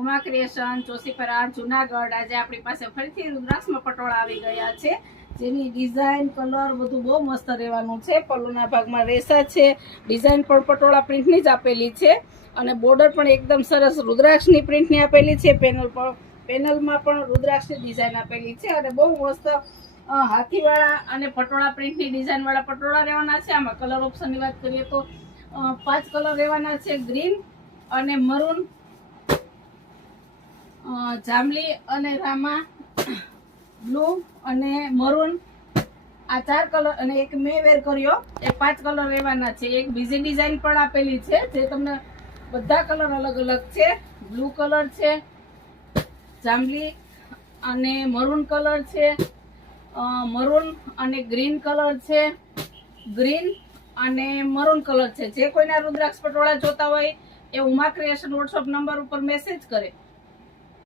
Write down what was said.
Uma creation ચોસીપરા Junagadh. આજે આપણી પાસે ફરીથી રુદ્રાક્ષમાં પટોળા આવી ગયા છે, જેની ડિઝાઇન કલર બધું બહુ મસ્ત રહેવાનું છે। પલ્લુના ભાગમાં રેસા છે, ડિઝાઇન પણ પટોળા પ્રિન્ટની જ આપેલી છે અને બોર્ડર પણ એકદમ સરસ રુદ્રાક્ષની પ્રિન્ટની આપેલી છે। પેનલમાં પણ રુદ્રાક્ષની ડિઝાઇન આપેલી છે અને બહુ મસ્ત હાથીવાળા અને પટોળા પ્રિન્ટની ડિઝાઇનવાળા પટોળા રહેવાના છે। આમાં કલર ઓપ્શનની વાત કરીએ તો 5 કલર રહેવાના છે, ગ્રીન અને મરૂન, જાંબલી અને રામા, બ્લુ અને મરૂન, આ 4 કલર અને એક મેં વેર કર્યો, એ 5 કલર રહેવાના છે। એક બીજી ડિઝાઇન પણ આપેલી છે, જે તમને બધા કલર અલગ અલગ છે। બ્લુ કલર છે, જાંબલી અને મરૂન કલર છે, મરૂન અને ગ્રીન કલર છે, ગ્રીન અને મરૂન કલર છે। જે કોઈના રુદ્રાક્ષ પટોળા જોતા હોય એ ઉમા ક્રિએશન વોટ્સઅપ નંબર ઉપર મેસેજ કરે